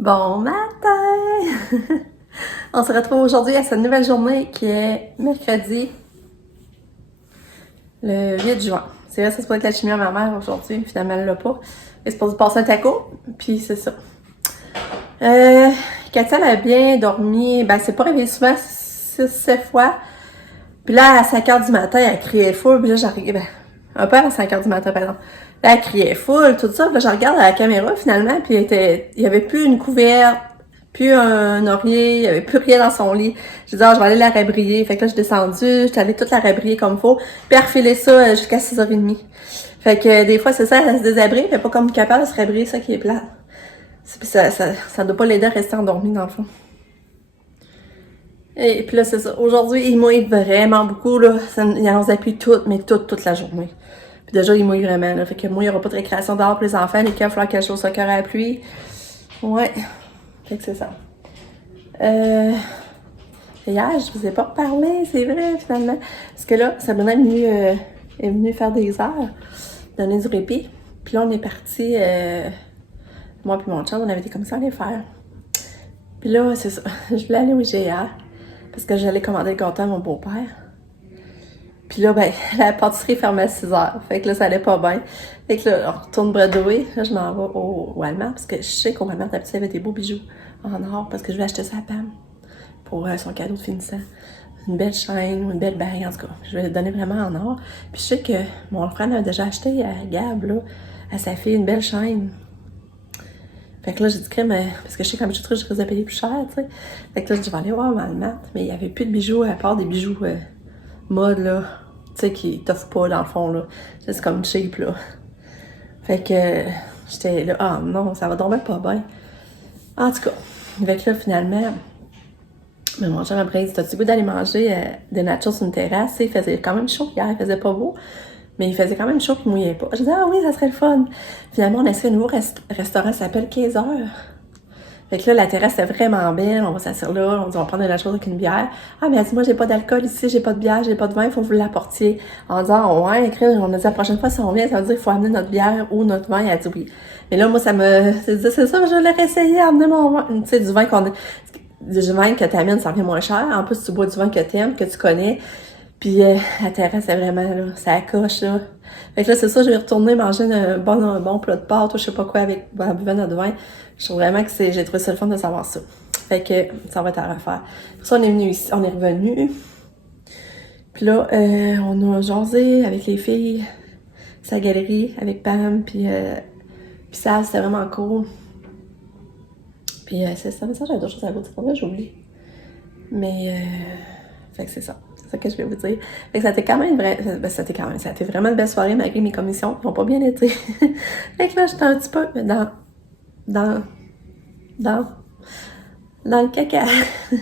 Bon matin! On se retrouve aujourd'hui à cette nouvelle journée qui est mercredi, le 8 juin. C'est vrai, ça se peut être la chimie à ma mère aujourd'hui, finalement elle l'a pas. Elle est supposée passer un taco, puis c'est ça. Katia, elle a bien dormi, ben c'est pas réveillée souvent, 6-7 fois. Puis là, à 5h du matin, elle criait full, puis là j'arrive, un peu avant 5h du matin par exemple. Là, elle criait full, tout ça, puis là je regarde à la caméra finalement, puis il y avait plus une couverte, plus un oreiller, il y avait plus rien dans son lit. J'ai dit, je vais aller la rabrier. Fait que là, je suis descendue, j'étais allée toute la rabrier comme faut, puis à refiler ça jusqu'à 6h30. Fait que des fois, c'est ça, elle se désabrie, elle est pas comme capable de se rabrier, ça qui est plat. Puis ça doit pas l'aider à rester endormie dans le fond. Et puis là, c'est ça. Aujourd'hui, il mouille vraiment beaucoup, là. Il en appuie toute la journée. Puis déjà, il mouille vraiment, là. Fait que moi, il n'y aura pas de récréation dehors pour les enfants. Les cas, il va falloir qu'elle chose au cœur à la pluie. Ouais. Fait que c'est ça. Hier, je vous ai pas reparlé, c'est vrai, finalement. Parce que là, Sabrina est venue faire des heures, donner du répit. Puis là, on est parti, moi puis mon chum, on avait été comme ça à les faire. Puis là, c'est ça. Je voulais aller au IGA parce que j'allais commander le gâteau à mon beau-père. Puis là, ben, la pâtisserie fermait à 6h. Fait que là, ça allait pas bien. Fait que là, on retourne Broadway. Là, je m'en vais au Walmart parce que je sais qu'au Walmart, d'habitude, il y avait des beaux bijoux en or parce que je vais acheter ça à Pam pour son cadeau de finissant. Une belle chaîne, une belle bague, en tout cas. Je vais le donner vraiment en or. Puis je sais que mon frère a déjà acheté à Gab, là, à sa fille, une belle chaîne. Fait que là, j'ai dit crème, parce que je sais qu'en bijouterie, je risque de payer plus cher, tu sais. Fait que là, je vais aller voir Walmart, mais il n'y avait plus de bijoux à part des bijoux mode, là, tu sais, qui t'offrent pas, dans le fond, là. C'est comme cheap, là. Fait que j'étais là, ah non, ça va tomber pas bien. En tout cas, fait que là, finalement, mais mon chum après, il dit, t'as-tu goût d'aller manger des nachos sur une terrasse? Il faisait quand même chaud hier, il faisait pas beau. Mais il faisait quand même chaud, puis il mouillait pas. Je disais, ah oui, ça serait le fun. Finalement, on a essayé un nouveau restaurant, ça s'appelle 15 heures. Fait que là, la terrasse était vraiment belle. On va s'asseoir là, on dit, on va prendre de la chose avec une bière. Ah, mais elle dit, moi, j'ai pas d'alcool ici, j'ai pas de bière, j'ai pas de vin, il faut que vous l'apportiez. En disant, ouais, écrit, on a dit, la prochaine fois, si on vient, ça veut dire qu'il faut amener notre bière ou notre vin. Elle a dit oui. Mais là, moi, c'est ça, je l'ai réessayé, amener mon vin. Tu sais, du vin du vin que t'amènes, ça revient moins cher. En plus, tu bois du vin que t'aimes, que tu connais. Puis la terrasse, c'est vraiment, là, ça coche, là. Fait que là, c'est ça, je vais retourner manger un bon plat de pâtes ou je sais pas quoi en buvant notre vin. Je trouve vraiment que j'ai trouvé ça le fun de savoir ça. Fait que ça va être à refaire. Pour ça, on est venu ici, on est revenu. Puis là, on a jasé avec les filles, sa galerie avec Pam, puis ça, c'était vraiment cool. Puis c'est ça, mais ça, j'avais d'autres choses à vous dire, là, j'oublie. Mais, fait que c'est ça. C'est ça que je vais vous dire. Fait que ça a été quand même ça a été vraiment une belle soirée malgré mes commissions qui n'ont pas bien été. Fait que là, j'étais un petit peu dans le caca. Il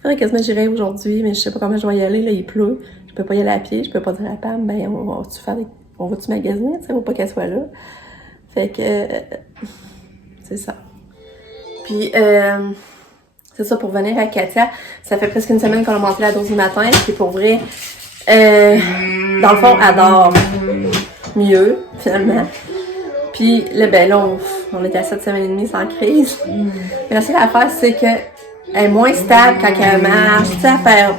faudrait quasiment que j'irais aujourd'hui, mais je sais pas comment je vais y aller, là, il pleut. Je peux pas y aller à pied, je peux pas dire à Pam, ben, on va-tu magasiner, tu sais, faut pas qu'elle soit là. Fait que, c'est ça. Puis, c'est ça, pour venir à Katia, ça fait presque une semaine qu'on a monté la dose du matin, puis pour vrai, dans le fond, elle dort mieux, finalement. Puis là, ben là, on était à 7 semaines et demie sans crise. Mais la seule affaire, c'est qu'elle est moins stable quand elle marche, tu sais, à faire...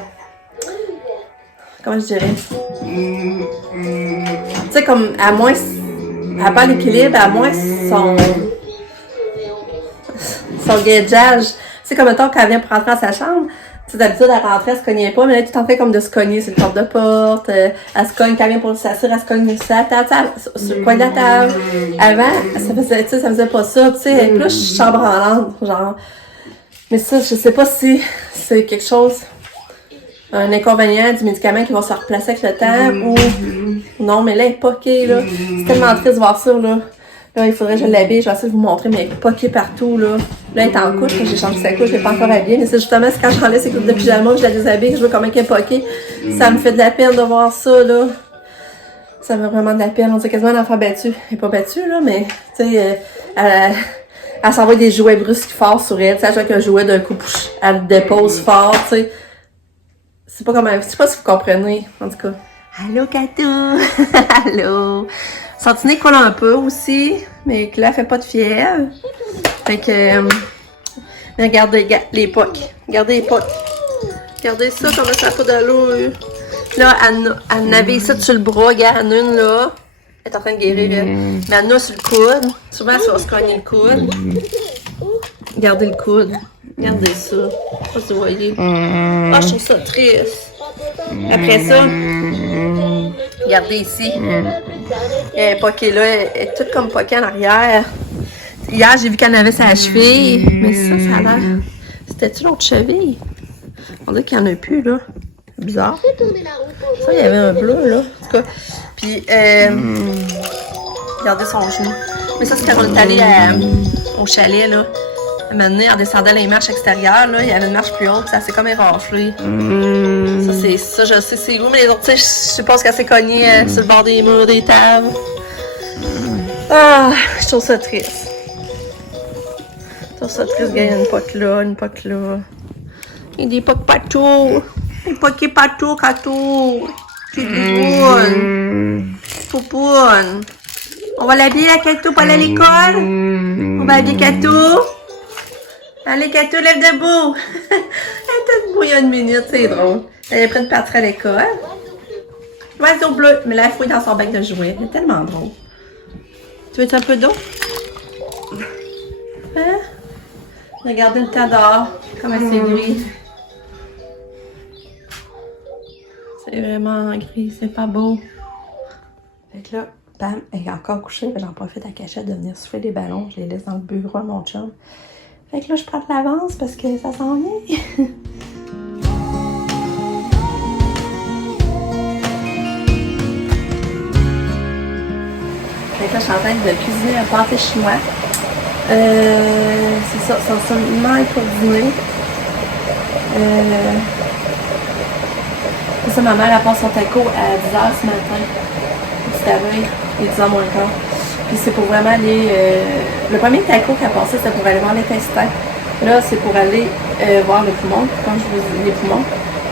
Comment je dirais? Tu sais, comme, elle perd l'équilibre, à moins son gageage. C'est comme mettons quand elle vient pour rentrer dans sa chambre, tu sais, d'habitude elle rentrait, elle se cognait pas, mais là elle est tout en train comme de se cogner sur le porte de porte, elle se cogne quand elle vient pour s'assurer, elle se cogne sur la table, sur le coin de la table. Avant, ça faisait pas ça, tu sais, elle est plus chambranlante, genre. Mais ça, je sais pas si c'est quelque chose, un inconvénient du médicament qui va se replacer avec le temps ou non, mais là elle est poquée, là. C'est tellement triste de voir ça, là. Là, il faudrait que je l'habille, je vais essayer de vous montrer, mais elle est poquée partout, là. Là, elle est en couche, j'ai changé sa couche, je l'ai pas encore habillée, mais c'est justement quand je enlève ses couches de pyjama, que je la déshabille, que je vois comment elle est poquée. Ça me fait de la peine de voir ça, là. Ça me fait vraiment de la peine. On dirait quasiment un enfant battu. Elle est pas battue, là, mais, tu sais, elle s'envoie des jouets brusques forts sur elle. Tu sais, à chaque jouet d'un coup, elle le dépose fort, tu sais. C'est pas comme, je sais pas si vous comprenez, en tout cas. Allô, Katou! Allô! Son nez colle un peu aussi, mais que là, elle fait pas de fièvre. Fait que, regardez, les pocs. Regardez les pocs. Regardez ça, comment ça fait de l'eau. Là, elle avait ça sur le bras, regarde, Anne, là. Elle est en train de guérir, mais elle a sur le coude. Souvent, elle va se cogner le coude. Regardez le coude. Regardez ça. Je sais pas si vous voyez. Ah, je trouve ça triste. Après ça, regardez ici. Elle est poquée là. Elle est toute comme poquée en arrière. Hier, j'ai vu qu'elle avait sa cheville. Mais ça a l'air. C'était-tu l'autre cheville? On dirait qu'il n'y en a plus, là. C'est bizarre. Ça, il y avait un bleu, là. En tout cas. Puis, regardez son genou. Mais ça, c'était quand on est allé au chalet, là. Maintenant, en descendant les marches extérieures, là, il y avait une marche plus haute, ça s'est comme éraflé. Ça, c'est ça, je sais c'est où, mais les autres, tu sais, je suppose qu'elle s'est cognée sur le bord des murs, des tables. Ah, je trouve ça triste. Je trouve ça triste, il y a une poque là, une poque là. Il y a des poques partout. Une poque partout, Katou. C'est poupoune. Poupoune. On va l'habiller à Katou pour aller à l'école? On va habiller Katou? Allez, Katou, lève debout! Elle était debout il y a une minute, c'est drôle. Elle est prête de partir à l'école. Oiseau bleu, mais là, elle fouille dans son bec de jouets. C'est tellement drôle. Tu veux un peu d'eau? Hein? Regardez le tas dehors, comment c'est gris. C'est vraiment gris, c'est pas beau. Fait que là, bam, elle est encore couchée. J'en profite à cachette de venir souffler des ballons. Je les laisse dans le bureau à mon chum. Fait que là, je prends de l'avance parce que ça s'en vient. Fait que là, je suis en train de cuisiner un pâté chinois. C'est ça, ça sonne mal pour dîner. C'est ça, ma mère, elle passe son taco à 10h ce matin. Petit avril, il est 10h moins le quart. Puis c'est pour vraiment aller... le premier taco qu'elle a passé, c'était pour aller voir l'intestin. Là, c'est pour aller voir les poumons, comme je vous dis, les poumons.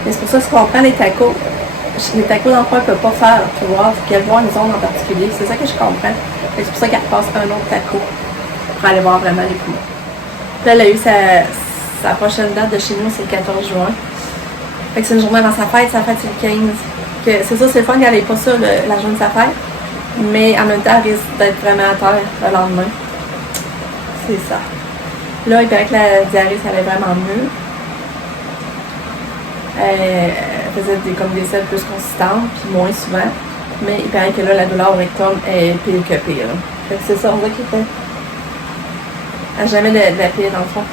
Mais c'est pour ça que si on prend les tacos d'enfants, elle ne peut pas faire, tu vois, il faut qu'elle voit une zone en particulier. C'est ça que je comprends. C'est pour ça qu'elle passe un autre taco pour aller voir vraiment les poumons. Puis là, elle a eu sa prochaine date de chez nous, c'est le 14 juin. Fait que c'est une journée avant sa fête c'est le 15. C'est ça, c'est le fun qu'elle n'ait pas ça la journée de sa fête. Mais en même temps, elle risque d'être vraiment à terre le lendemain. C'est ça. Là, il paraît que la diarrhée, ça allait vraiment mieux. Elle faisait comme des selles plus consistantes, puis moins souvent. Mais il paraît que là, la douleur au rectum est pire que pire. Fait que c'est ça, on voit qu'il fait à jamais de la pire dans le fond.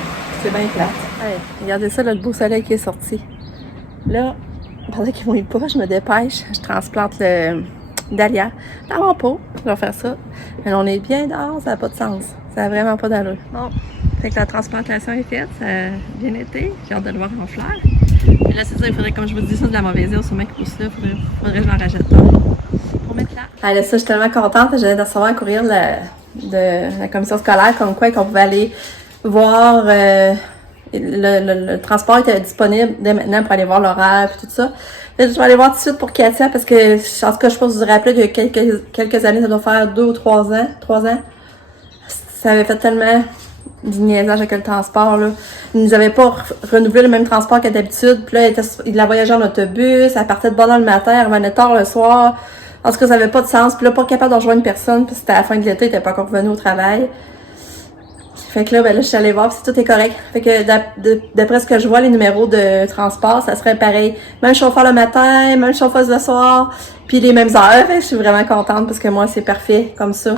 C'est bien plate. Hey, regardez ça, là, le beau soleil qui est sorti. Là, pendant qu'ils vont y pas, je me dépêche. Je transplante le dahlia dans mon pot. Je vais faire ça. Mais on est bien dehors, ça n'a pas de sens. Ça n'a vraiment pas d'allure. Bon, fait que la transplantation est faite, ça a bien été. J'ai hâte de le voir en fleurs. Et là, c'est ça, il faudrait, comme je vous dis, ça de la mauvaise eau sur mes pouces-là. Faudrait que je l'en rajoute pas. Pour mettre là. Allez, ça, je suis tellement contente. J'ai de recevoir un courriel de la commission scolaire comme quoi qu'on pouvait aller voir. Le transport était disponible dès maintenant pour aller voir l'horaire et tout ça. Je vais aller voir tout de suite pour Katia parce que, en tout cas, je pense que vous vous rappelez qu'il y a quelques années, ça doit faire 2 ou 3 ans. 3 ans. Ça avait fait tellement du niaisage avec le transport, là. Ils nous avaient pas renouvelé le même transport que d'habitude. Puis là, il la voyageait en autobus. Elle partait de bonne heure le matin, elle revenait tard le soir. En tout cas, ça avait pas de sens. Puis là, pas capable de rejoindre personne. Puis c'était à la fin de l'été, elle était pas encore revenue au travail. Fait que là, ben là, je suis allée voir si tout est correct. Fait que d'après ce que je vois, les numéros de transport, ça serait pareil. Même chauffeur le matin, même chauffeuse le soir, puis les mêmes heures. Fait que je suis vraiment contente parce que moi, c'est parfait comme ça.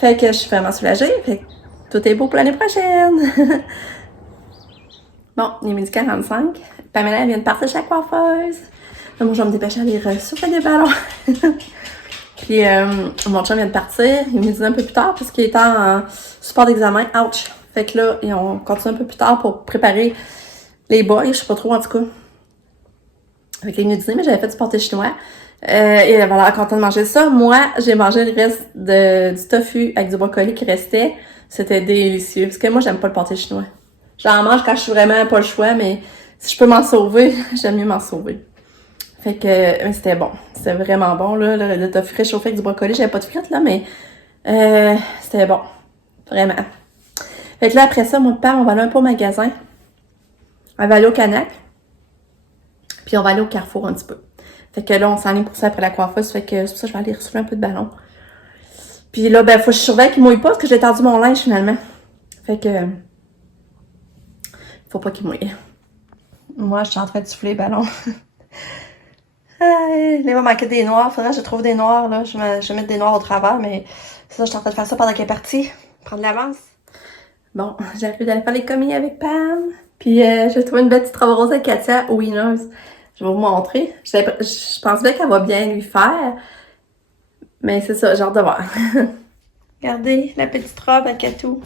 Fait que je suis vraiment soulagée. Fait que tout est beau pour l'année prochaine. Bon, il est midi 45. Pamela vient de partir chez la coiffeuse. Là, moi, je vais me dépêcher d'aller souffler des ballons. Puis, mon chum vient de partir. Il me dit un peu plus tard parce qu'il est en support d'examen. Ouch! Fait que là, on continue un peu plus tard pour préparer les boys. Je sais pas trop, en tout cas. Avec les menus dîner, mais j'avais fait du pâté chinois. Et elle avait l'air contente de manger ça. Moi, j'ai mangé le reste du tofu avec du brocoli qui restait. C'était délicieux. Parce que moi, j'aime pas le pâté chinois. J'en mange quand je suis vraiment pas le choix, mais si je peux m'en sauver, j'aime mieux m'en sauver. Fait que c'était bon. C'était vraiment bon, là. Le tofu réchauffé avec du brocoli. J'avais pas de frites, là, mais c'était bon. Vraiment. Fait que là, après ça, mon père, on va aller un peu au magasin. On va aller au Canac. Puis on va aller au Carrefour un petit peu. Fait que là, on s'en est pour ça après la coiffeuse. Fait que c'est pour ça que je vais aller ressouffler un peu de ballon. Puis là, ben, faut que je surveille qu'il mouille pas parce que j'ai tendu mon linge finalement. Fait que... faut pas qu'il mouille. Moi, je suis en train de souffler le ballon. Là, il va manquer des noirs. Faudrait que je trouve des noirs, là. Je vais mettre des noirs au travers, mais ça, je suis en train de faire ça pendant qu'elle est partie. Prendre l'avance. Bon, j'arrive d'aller faire les commis avec Pam. Puis, j'ai trouvé une belle petite robe rose à Katia au Winners. Je vais vous montrer. Je pense bien qu'elle va bien lui faire. Mais c'est ça, j'ai hâte de voir. Regardez, la petite robe à Katou.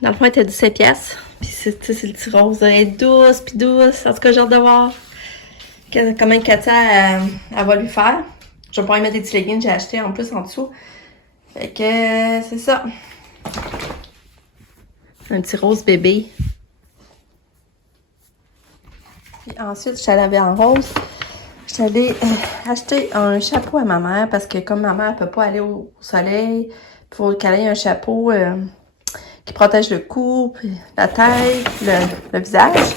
Dans le fond, elle était 17 pièces. Puis c'est le petit rose. Elle est douce, puis douce. En tout cas, j'ai hâte de voir comment Katia, elle va lui faire. Je vais pouvoir lui mettre des petits leggings que j'ai acheté en plus en dessous. Fait que c'est ça. Un petit rose bébé. Puis ensuite, je suis allée en rose. Je suis allée acheter un chapeau à ma mère parce que comme ma mère ne peut pas aller au soleil, il faut qu'elle ait un chapeau qui protège le cou, puis la tête, le visage.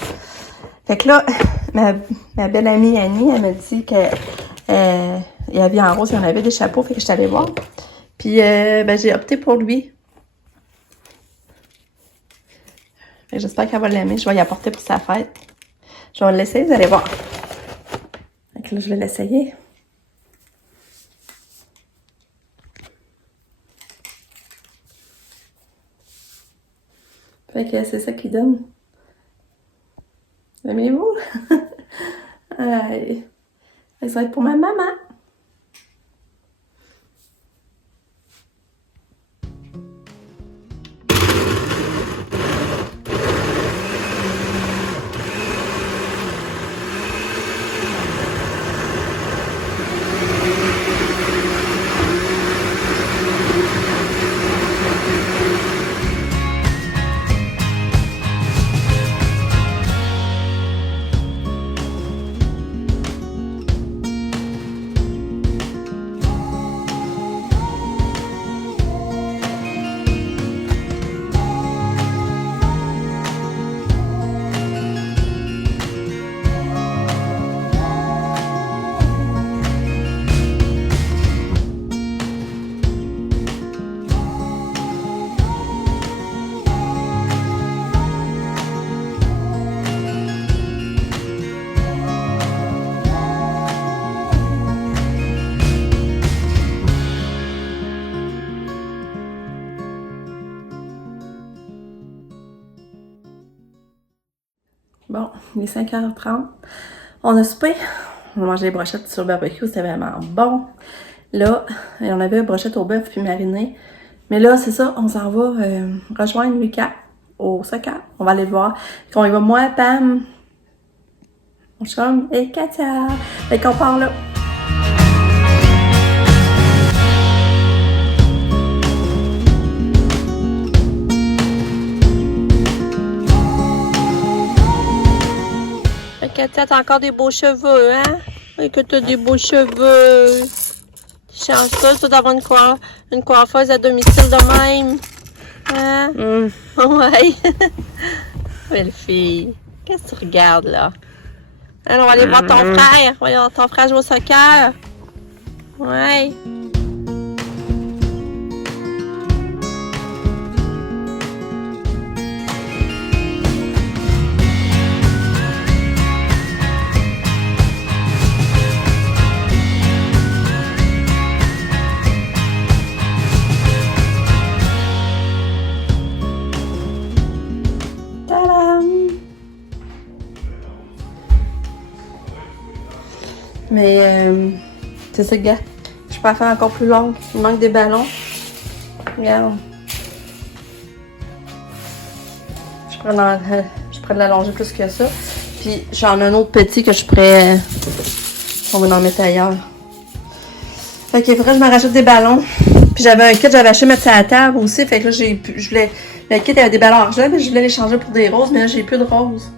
Fait que là, ma belle amie Annie, elle m'a dit qu'il y avait en rose, il y en avait des chapeaux, fait que je suis allée voir. Puis ben, j'ai opté pour lui. J'espère qu'elle va l'aimer. Je vais y apporter pour sa fête. Je vais l'essayer, vous allez voir. Donc là, je vais l'essayer. Fait que c'est ça qu'il donne. Aimez-vous? Ça va être pour ma maman. Bon, il est 5h30. On a soupé. On a mangé des brochettes sur le barbecue, c'était vraiment bon. Là, on avait une brochette au bœuf puis mariné. Mais là, c'est ça, on s'en va rejoindre Lucas au soccer. On va aller le voir. Quand il va, moi, Pam, mon chum et Katia. Fait qu'on part là. Katia, t'as encore des beaux cheveux, hein? Et que t'as des beaux cheveux. T'es chanceuse, toi, d'avoir une coiffeuse à domicile de même. Hein? Ouais. Belle fille. Qu'est-ce que tu regardes, là? Alors, on va aller voir ton frère. Voyons, ton frère joue au soccer. Ouais. Mais c'est ça, gars. Je peux la faire encore plus longue. Il manque des ballons. Regarde. Je pourrais l'allonger plus que ça. Puis j'en ai un autre petit que je pourrais... on va en mettre ailleurs. Fait qu'il faudrait que je me rachète des ballons. Puis j'avais un kit, j'avais acheté mettre ça à la table aussi. Fait que là, je voulais... Le kit avait des ballons argent, mais je voulais les changer pour des roses. Mais là, j'ai plus de roses.